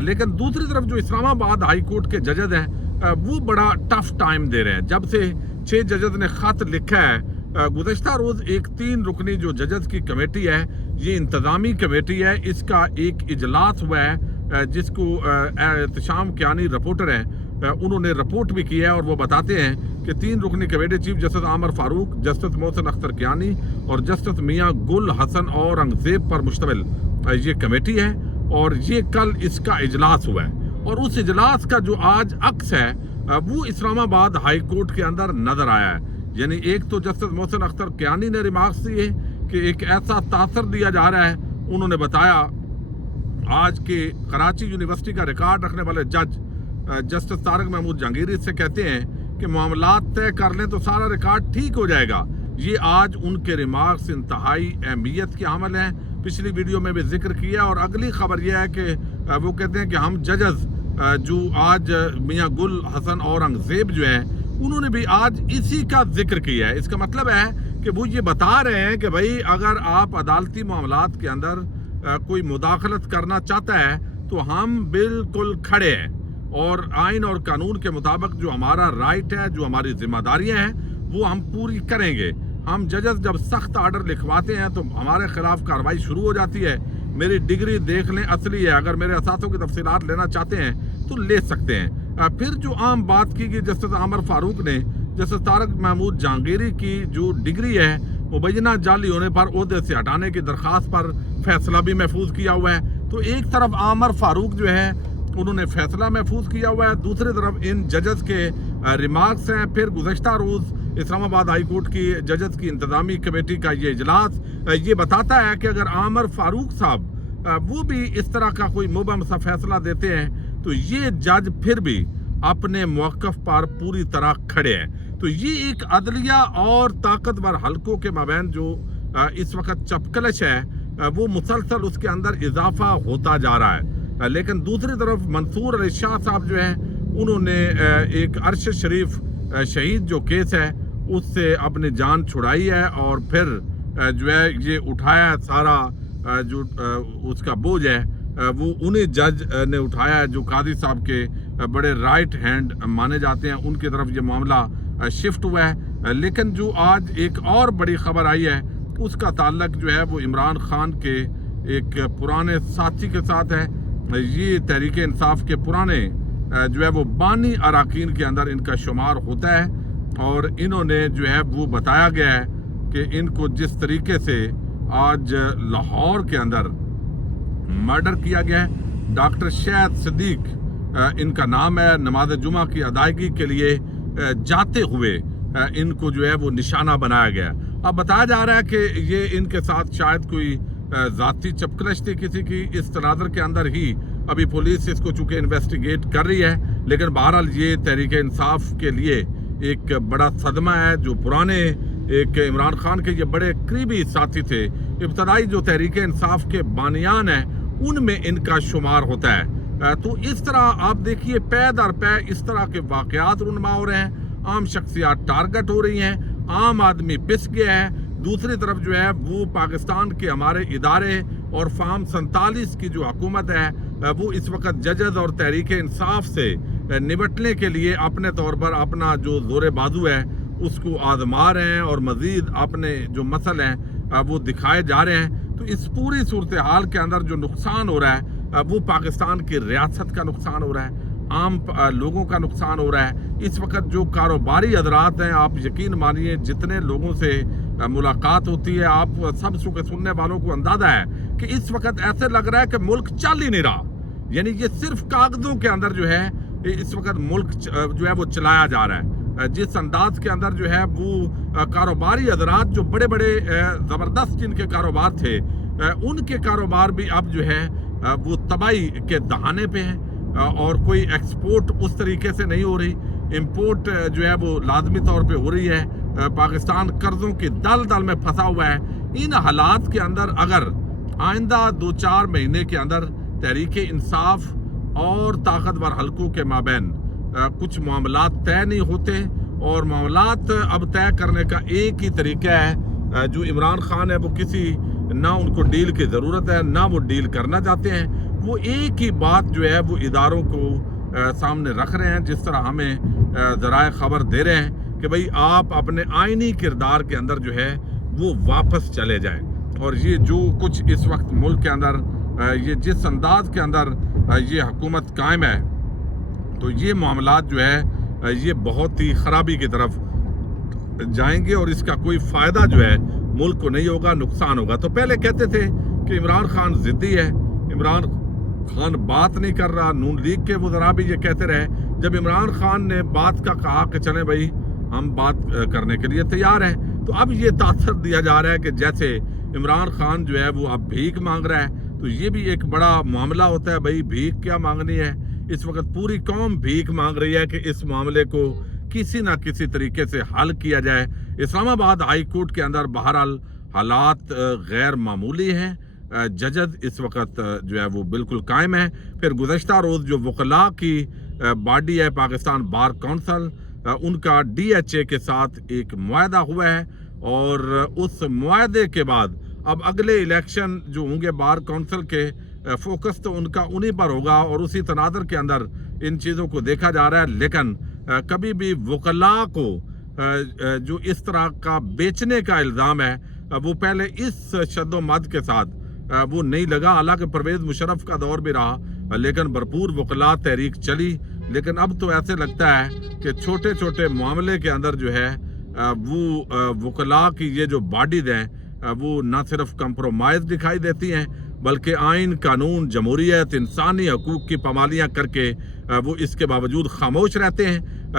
لیکن دوسری طرف جو اسلام آباد ہائی کورٹ کے ججز ہیں وہ بڑا ٹف ٹائم دے رہے ہیں. جب سے 6 ججز نے خط لکھا ہے گزشتہ روز ایک 3 رکنی جو ججز کی کمیٹی ہے, یہ انتظامی کمیٹی ہے, اس کا ایک اجلاس ہوا ہے جس کو احتشام کیانی رپورٹر ہیں انہوں نے رپورٹ بھی کی ہے, اور وہ بتاتے ہیں کہ 3 رکنی کمیٹی چیف جسٹس عامر فاروق, جسٹس محسن اختر کیانی اور جسٹس میاں گل حسن اورنگزیب پر مشتمل یہ کمیٹی ہے, اور یہ کل اس کا اجلاس ہوا ہے. اور اس اجلاس کا جو آج عکس ہے وہ اسلام آباد ہائی کورٹ کے اندر نظر آیا ہے. یعنی ایک تو جسٹس محسن اختر کیانی نے ریمارکس دیے کہ ایک ایسا تاثر دیا جا رہا ہے, انہوں نے بتایا آج کے کراچی یونیورسٹی کا ریکارڈ رکھنے والے جج جسٹس طارق محمود جہانگیری سے کہتے ہیں کہ معاملات طے کر لیں تو سارا ریکارڈ ٹھیک ہو جائے گا. یہ آج ان کے ریمارکس انتہائی اہمیت کے حامل ہیں, پچھلی ویڈیو میں بھی ذکر کیا. اور اگلی خبر یہ ہے کہ وہ کہتے ہیں کہ ہم ججز جو آج میاں گل حسن اورنگزیب جو ہیں انہوں نے بھی آج اسی کا ذکر کیا ہے. اس کا مطلب ہے کہ وہ یہ بتا رہے ہیں کہ بھائی اگر آپ عدالتی معاملات کے اندر کوئی مداخلت کرنا چاہتا ہے تو ہم بالکل کھڑے ہیں, اور آئین اور قانون کے مطابق جو ہمارا رائٹ ہے, جو ہماری ذمہ داریاں ہیں وہ ہم پوری کریں گے. ہم ججز جب سخت آرڈر لکھواتے ہیں تو ہمارے خلاف کارروائی شروع ہو جاتی ہے. میری ڈگری دیکھ لیں, اصلی ہے, اگر میرے اثاثوں کی تفصیلات لینا چاہتے ہیں تو لے سکتے ہیں. پھر جو عام بات کی گئی جسٹس عامر فاروق نے جسٹس طارق محمود جہانگیری کی جو ڈگری ہے مبینہ جعلی ہونے پر عہدے سے ہٹانے کی درخواست پر فیصلہ بھی محفوظ کیا ہوا ہے. تو ایک طرف عامر فاروق جو ہے انہوں نے فیصلہ محفوظ کیا ہوا ہے, دوسری طرف ان ججز کے ریمارکس ہیں. پھر گزشتہ روز اسلام آباد ہائی کورٹ کی ججز کی انتظامی کمیٹی کا یہ اجلاس یہ بتاتا ہے کہ اگر عامر فاروق صاحب وہ بھی اس طرح کا کوئی مبہم سا فیصلہ دیتے ہیں تو یہ جج پھر بھی اپنے موقف پر پوری طرح کھڑے ہیں. تو یہ ایک عدلیہ اور طاقتور حلقوں کے مابین جو اس وقت چپکلش ہے وہ مسلسل اس کے اندر اضافہ ہوتا جا رہا ہے. لیکن دوسری طرف منصور علی شاہ صاحب جو ہیں انہوں نے ایک ارشد شریف شہید جو کیس ہے اس سے اپنی جان چھڑائی ہے, اور پھر جو ہے یہ اٹھایا سارا جو اس کا بوجھ ہے وہ انہیں جج نے اٹھایا ہے جو قاضی صاحب کے بڑے رائٹ ہینڈ مانے جاتے ہیں, ان کی طرف یہ معاملہ شفٹ ہوا ہے. لیکن جو آج ایک اور بڑی خبر آئی ہے اس کا تعلق جو ہے وہ عمران خان کے ایک پرانے ساتھی کے ساتھ ہے. یہ تحریک انصاف کے پرانے جو ہے وہ بانی اراکین کے اندر ان کا شمار ہوتا ہے, اور انہوں نے جو ہے وہ بتایا گیا ہے کہ ان کو جس طریقے سے آج لاہور کے اندر مرڈر کیا گیا ہے. ڈاکٹر شاہد صدیق ان کا نام ہے, نماز جمعہ کی ادائیگی کے لیے جاتے ہوئے ان کو جو ہے وہ نشانہ بنایا گیا. اب بتایا جا رہا ہے کہ یہ ان کے ساتھ شاید کوئی ذاتی چپکلش تھی کسی کی, اس تناظر کے اندر ہی ابھی پولیس اس کو چونکہ انویسٹیگیٹ کر رہی ہے. لیکن بہرحال یہ تحریک انصاف کے لیے ایک بڑا صدمہ ہے. جو پرانے ایک عمران خان کے یہ بڑے قریبی ساتھی تھے, ابتدائی جو تحریک انصاف کے بانیان ہیں ان میں ان کا شمار ہوتا ہے. تو اس طرح آپ دیکھیے پے در پے اس طرح کے واقعات رونما ہو رہے ہیں, عام شخصیات ٹارگٹ ہو رہی ہیں, عام آدمی پس گیا ہے. دوسری طرف جو ہے وہ پاکستان کے ہمارے ادارے اور فارم 47 کی جو حکومت ہے وہ اس وقت ججز اور تحریک انصاف سے نمٹنے کے لیے اپنے طور پر اپنا جو زور بازو ہے اس کو آزما رہے ہیں, اور مزید اپنے جو مسئلے ہیں وہ دکھائے جا رہے ہیں. تو اس پوری صورتحال کے اندر جو نقصان ہو رہا ہے وہ پاکستان کی ریاست کا نقصان ہو رہا ہے, عام لوگوں کا نقصان ہو رہا ہے. اس وقت جو کاروباری حضرات ہیں, آپ یقین مانیے جتنے لوگوں سے ملاقات ہوتی ہے, آپ سب سننے والوں کو اندازہ ہے کہ اس وقت ایسے لگ رہا ہے کہ ملک چل ہی نہیں رہا. یعنی یہ صرف کاغذوں کے اندر جو ہے اس وقت ملک جو ہے وہ چلایا جا رہا ہے. جس انداز کے اندر جو ہے وہ کاروباری حضرات جو بڑے بڑے زبردست جن کے کاروبار تھے ان کے کاروبار بھی اب جو ہے وہ تباہی کے دہانے پہ ہیں, اور کوئی ایکسپورٹ اس طریقے سے نہیں ہو رہی, امپورٹ جو ہے وہ لازمی طور پہ ہو رہی ہے. پاکستان قرضوں کی دلدل میں پھنسا ہوا ہے. ان حالات کے اندر اگر آئندہ 2-4 مہینے کے اندر تحریک انصاف اور طاقتور حلقوں کے مابین کچھ معاملات طے نہیں ہوتے, اور معاملات اب طے کرنے کا ایک ہی طریقہ ہے, جو عمران خان ہے وہ کسی نہ ان کو ڈیل کی ضرورت ہے نہ وہ ڈیل کرنا چاہتے ہیں, وہ ایک ہی بات جو ہے وہ اداروں کو سامنے رکھ رہے ہیں، جس طرح ہمیں ذرائع خبر دے رہے ہیں کہ بھئی آپ اپنے آئینی کردار کے اندر جو ہے وہ واپس چلے جائیں۔ اور یہ جو کچھ اس وقت ملک کے اندر یہ جس انداز کے اندر یہ حکومت قائم ہے، تو یہ معاملات جو ہے یہ بہت ہی خرابی کی طرف جائیں گے، اور اس کا کوئی فائدہ جو ہے ملک کو نہیں ہوگا، نقصان ہوگا۔ تو پہلے کہتے تھے کہ عمران خان ضدی ہے، عمران خان بات نہیں کر رہا، نون لیگ کے وزراء بھی یہ کہتے رہے۔ جب عمران خان نے بات کا کہا کہ چلیں بھائی ہم بات کرنے کے لیے تیار ہیں، تو اب یہ تاثر دیا جا رہا ہے کہ جیسے عمران خان جو ہے وہ اب بھیک مانگ رہا ہے۔ تو یہ بھی ایک بڑا معاملہ ہوتا ہے، بھائی بھیک کیا مانگنی ہے؟ اس وقت پوری قوم بھیک مانگ رہی ہے کہ اس معاملے کو کسی نہ کسی طریقے سے حل کیا جائے۔ اسلام آباد ہائی کورٹ کے اندر بہرحال حالات غیر معمولی ہیں۔ ججز اس وقت جو ہے وہ بالکل قائم ہے۔ پھر گزشتہ روز جو وکلاء کی باڈی ہے پاکستان بار کونسل، ان کا ڈی ایچ اے کے ساتھ ایک معاہدہ ہوا ہے، اور اس معاہدے کے بعد اب اگلے الیکشن جو ہوں گے بار کونسل کے، فوکس تو ان کا انہی پر ہوگا، اور اسی تناظر کے اندر ان چیزوں کو دیکھا جا رہا ہے۔ لیکن کبھی بھی وکلاء کو جو اس طرح کا بیچنے کا الزام ہے وہ پہلے اس شد و مد کے ساتھ وہ نہیں لگا۔ حالانکہ پرویز مشرف کا دور بھی رہا، لیکن بھرپور وکلاء تحریک چلی۔ لیکن اب تو ایسے لگتا ہے کہ چھوٹے چھوٹے معاملے کے اندر جو ہے وہ وکلاء کی یہ جو باڈیز ہیں وہ نہ صرف کمپرومائز دکھائی دیتی ہیں، بلکہ آئین، قانون، جمہوریت، انسانی حقوق کی پامالیاں کر کے وہ اس کے باوجود خاموش رہتے ہیں۔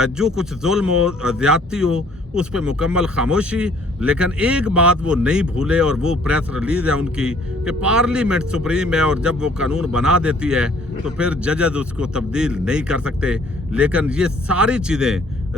جو کچھ ظلم و زیادتی ہو اس پہ مکمل خاموشی، لیکن ایک بات وہ نہیں بھولے، اور وہ پریس ریلیز ہے ان کی کہ پارلیمنٹ سپریم ہے، اور جب وہ قانون بنا دیتی ہے تو پھر ججز اس کو تبدیل نہیں کر سکتے۔ لیکن یہ ساری چیزیں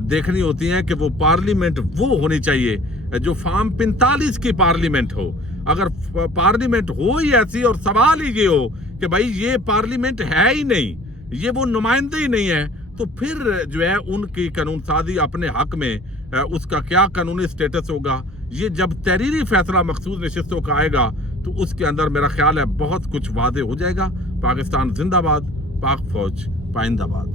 دیکھنی ہوتی ہیں کہ وہ پارلیمنٹ وہ ہونی چاہیے جو فارم 45 کی پارلیمنٹ ہو۔ اگر پارلیمنٹ ہو ہی ایسی، اور سوال ہی یہ ہو کہ بھائی یہ پارلیمنٹ ہے ہی نہیں، یہ وہ نمائندے ہی نہیں ہے، تو پھر جو ہے ان کی قانون سازی اپنے حق میں اس کا کیا قانونی سٹیٹس ہوگا؟ یہ جب تحریری فیصلہ مخصوص نشستوں کا آئے گا تو اس کے اندر میرا خیال ہے بہت کچھ واضح ہو جائے گا۔ پاکستان زندہ باد، پاک فوج پائندہ باد۔